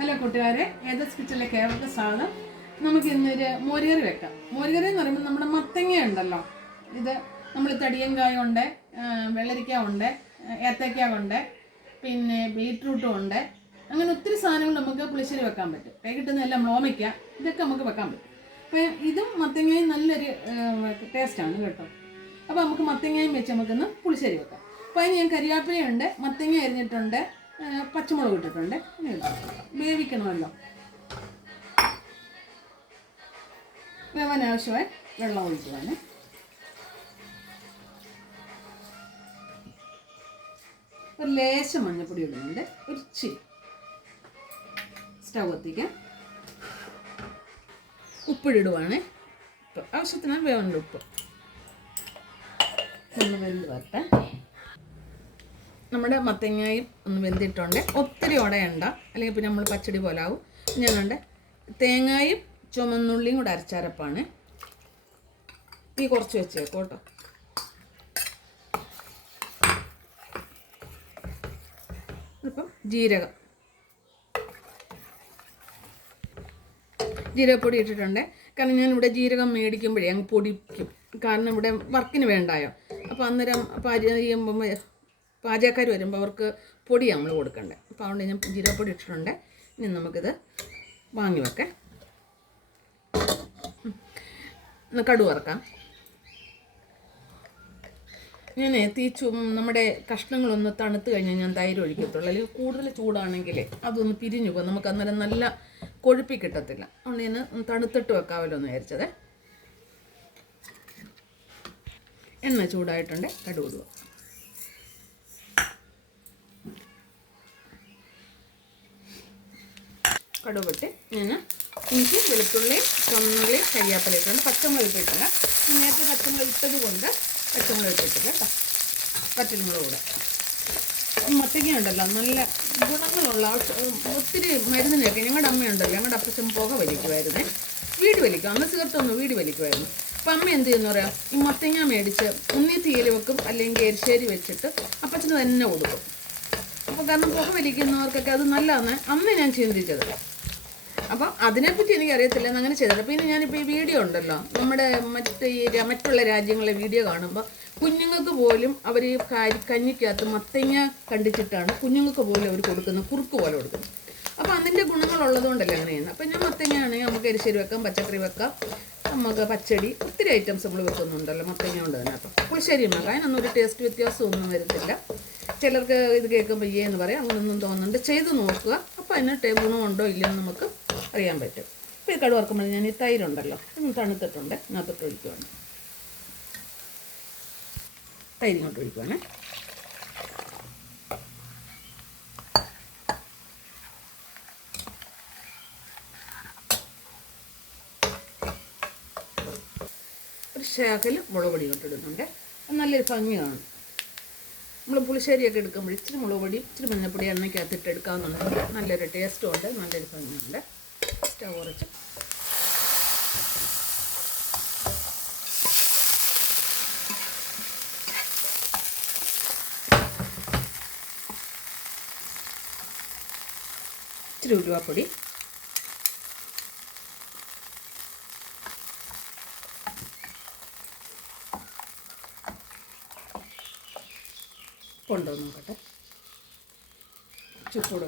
Hello കൂട്ടുകാരെ ഏതസ് കിച്ചണിലേക്ക് ഏവർക്ക് സ്വാഗതം നമുക്ക് ഇന്നൊരു മോരുകറി വെക്കാം. മോരുകറി എന്ന് പറയുമ്പോൾ നമ്മുടെ മത്തങ്ങ ഉണ്ടല്ലോ. ഇത് നമ്മൾ തടിയങ്കായ ഉണ്ട് വെള്ളരിക്ക ഉണ്ട് ഏത്തക്ക ഉണ്ട് പിന്നെ ബീട്രൂട്ടും ഉണ്ട്. അങ്ങനെ ഒത്തിരി സാധനങ്ങൾ നമുക്ക് പുളിശ്ശേരി വെക്കാൻ പറ്റും. കൈ കിട്ടുന്നതെല്ലാം ഓമയ്ക്ക ഇതൊക്കെ നമുക്ക് വെക്കാൻ പറ്റും. അപ്പം ഇതും മത്തങ്ങയും നല്ലൊരു ടേസ്റ്റാണ് കേട്ടോ. അപ്പോൾ നമുക്ക് മത്തങ്ങയും വെച്ച് നമുക്കൊന്ന് പുളിശ്ശേരി വെക്കാം. അപ്പോൾ അതിന് ഞാൻ കരിയാപ്പിലയുണ്ട് മത്തങ്ങ അരിഞ്ഞിട്ടുണ്ട് പച്ചമുളക് ഇട്ടിട്ടുണ്ട്. വേവിക്കണമല്ലോ. വേവാൻ ആവശ്യമായി വെള്ളം ഒഴിക്കുവാണ്. ഒരു ലേശം മഞ്ഞപ്പൊടി ഇടുന്നുണ്ട്. ഒരു ചി സ്റ്റൗ കത്തിക്കാം. ഉപ്പിടുവാണ് ഉപ്പ് ആവശ്യത്തിന് വേവുണ്ട് ഉപ്പ്. നമ്മൾ വെന്ത് വരട്ടെ. നമ്മുടെ മത്തങ്ങയും ഒന്ന് വെന്തിട്ടുണ്ട്. ഒത്തിരി ഉടയണ്ട അല്ലെങ്കിൽ പിന്നെ നമ്മൾ പച്ചടി പോലെ ആവും. ഞാൻ കണ്ട് തേങ്ങയും ചുമന്നുള്ളിയും കൂടെ അരച്ചരപ്പാണ്. ഈ കുറച്ച് വെച്ചേക്കും കേട്ടോ. ഇപ്പം ജീരകം. ജീരകപ്പൊടി ഇട്ടിട്ടുണ്ട്. കാരണം ഞാൻ ഇവിടെ ജീരകം മേടിക്കുമ്പോഴേ അങ്ങ് പൊടിക്കും. കാരണം ഇവിടെ വർക്കിന് വേണ്ടായോ? അപ്പോൾ അന്നേരം പാചകം ചെയ്യുമ്പം പാചകക്കാർ വരുമ്പോൾ അവർക്ക് പൊടി നമ്മൾ കൊടുക്കണ്ടേ. അപ്പോൾ അതുകൊണ്ട് ഞാൻ ജീരകപ്പൊടി ഇട്ടിട്ടുണ്ട്. ഇനി നമുക്കിത് വാങ്ങി വെക്കാം. ഇന്ന് കടു വറക്കാം. ഞാൻ തീ നമ്മുടെ കഷ്ണങ്ങളൊന്ന് തണുത്ത് കഴിഞ്ഞാൽ ഞാൻ തൈര് ഒഴിക്കത്തുള്ളൂ. അല്ലെങ്കിൽ കൂടുതൽ ചൂടാണെങ്കിൽ അതൊന്ന് പിരിഞ്ഞു പോകും. നമുക്ക് അന്നേരം നല്ല കൊഴുപ്പി കിട്ടത്തില്ല. അതുകൊണ്ട് ഞാൻ തണുത്തിട്ട് വെക്കാമല്ലോ എന്ന് വിചാരിച്ചത്. എണ്ണ ചൂടായിട്ടുണ്ട്. കടുവിടുക കടുവിട്ട് ഞാൻ ഇഞ്ചി വെളുത്തുള്ളി ചുമന്നുള്ളി കരിയാപ്പല ഇട്ടുണ്ട് പച്ചമുളക് ഇട്ടിട്ടില്ല നേരത്തെ പച്ചമുളക് ഇട്ടത് കൊണ്ട് പച്ചമുളക് ഇട്ടിട്ടില്ല കേട്ടോ. പച്ചമുളക് കൂടെ. മത്തങ്ങ ഉണ്ടല്ലോ നല്ല ഗുണങ്ങളുള്ള ഒത്തിരി മരുന്നിനൊക്കെ ഞങ്ങളുടെ അമ്മയുണ്ടല്ലോ. ഞങ്ങളുടെ അപ്പച്ചൻ പുക വലിക്കുമായിരുന്നേ. വീട് വലിക്കും. അന്ന് ചേർത്തൊന്ന് വീട് വലിക്കുമായിരുന്നു. അപ്പം അമ്മ എന്ത് ചെയ്യുന്ന പറയാം? ഈ മത്തങ്ങ മേടിച്ച് ഉണ്ണി തീയിൽ വെക്കും അല്ലെങ്കിൽ എരിശ്ശേരി വെച്ചിട്ട് അപ്പച്ചന് തന്നെ കൊടുക്കും. അപ്പോൾ കാരണം പുക വലിക്കുന്നവർക്കൊക്കെ അത് നല്ലതാണ്. അന്ന് ഞാൻ ചിന്തിച്ചത്. അപ്പം അതിനെപ്പറ്റി എനിക്ക് അറിയത്തില്ല അങ്ങനെ ചെയ്തില്ല പിന്നെ ഞാനിപ്പോൾ ഈ വീഡിയോ ഉണ്ടല്ലോ നമ്മുടെ മറ്റ് ഈ മറ്റുള്ള രാജ്യങ്ങളിലെ വീഡിയോ കാണുമ്പോൾ കുഞ്ഞുങ്ങൾക്ക് പോലും അവർ ഈ കാരി കഞ്ഞിക്കകത്ത് മത്തങ്ങ കണ്ടിച്ചിട്ടാണ് കുഞ്ഞുങ്ങൾക്ക് പോലും അവർ കൊടുക്കുന്നത് കുറുക്ക് പോലെ കൊടുക്കുന്നത്. അപ്പോൾ അതിന്റെ ഗുണങ്ങളുള്ളത് കൊണ്ടല്ലേ അങ്ങനെ ചെയ്യുന്നത്. അപ്പം ഞാൻ മത്തങ്ങയാണെങ്കിൽ നമുക്ക് എരിശ്ശേരി വെക്കാം പച്ചക്കറി വെക്കാം നമുക്ക് പച്ചടി ഒത്തിരി ഐറ്റംസ് നമ്മൾ വെക്കുന്നുണ്ടല്ലോ മത്തങ്ങ കൊണ്ട് തന്നെ. അപ്പം പുളിശ്ശേരി വെക്കാം അതിനൊന്നും ഒരു ടേസ്റ്റ് വ്യത്യാസമൊന്നും വരത്തില്ല. ചിലർക്ക് ഇത് കേൾക്കുമ്പോൾ എന്ന് പറയാം. അങ്ങനൊന്നും തോന്നുന്നുണ്ട്. ചെയ്ത് നോക്കുക. അപ്പോൾ അതിന് ഗുണമുണ്ടോ ഇല്ലയോ നമുക്ക് അറിയാൻ പറ്റും. ഇപ്പോൾ ഈ കടു വറുക്കുമ്പോൾ ഞാൻ ഈ തൈരുണ്ടല്ലോ ഒന്ന് തണുത്തിട്ടുണ്ട് അതിനകത്തോട്ട് ഒഴിക്കുവാണ്. തൈര് ഒഴിക്കുവാണ്. ഒരു ശാഖയിൽ മുളക് പൊടി ഇട്ടിടുന്നുണ്ട് നല്ലൊരു ഭംഗി കാണും നമ്മൾ പുളിശ്ശേരിയൊക്കെ എടുക്കുമ്പോൾ ഇച്ചിരി മുളക് പൊടി ഇച്ചിരി മഞ്ഞപ്പൊടി എണ്ണയ്ക്കകത്തിട്ട് എടുക്കാവുന്നുണ്ട് നല്ലൊരു ടേസ്റ്റും ഉണ്ട് നല്ലൊരു ഭംഗിയുണ്ട്. സ്റ്റവ് കുറച്ച് ഇച്ചിരി ഉരുവാപ്പൊടി കൊണ്ടുവന്നു നോക്കട്ടെ ചുപ്പൂട്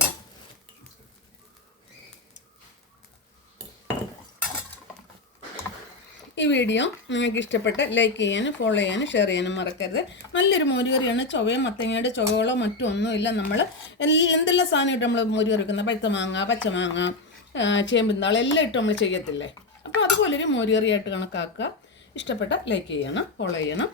ഈ വീഡിയോ നിങ്ങൾക്ക് ഇഷ്ടപ്പെട്ട് ലൈക്ക് ചെയ്യാനും ഫോളോ ചെയ്യാനും ഷെയർ ചെയ്യാനും മറക്കരുത്. നല്ലൊരു മോരുകറിയാണ്. ചൊവയോ മത്തങ്ങയുടെ ചുവകളോ മറ്റോ ഒന്നുമില്ല. നമ്മൾ എന്തെല്ലാം സാധനം ഇട്ട് നമ്മൾ മോരുകറി വെക്കുന്നത് പഴുത്ത മാങ്ങ പച്ചമാങ്ങ ചേമ്പിന്താൾ എല്ലാം ഇട്ട് നമ്മൾ ചെയ്യത്തില്ലേ? അപ്പോൾ അതുപോലൊരു മോരുകറിയായിട്ട് കണക്കാക്കുക. ഇഷ്ടപ്പെട്ട ലൈക്ക് ചെയ്യണം ഫോളോ ചെയ്യണം.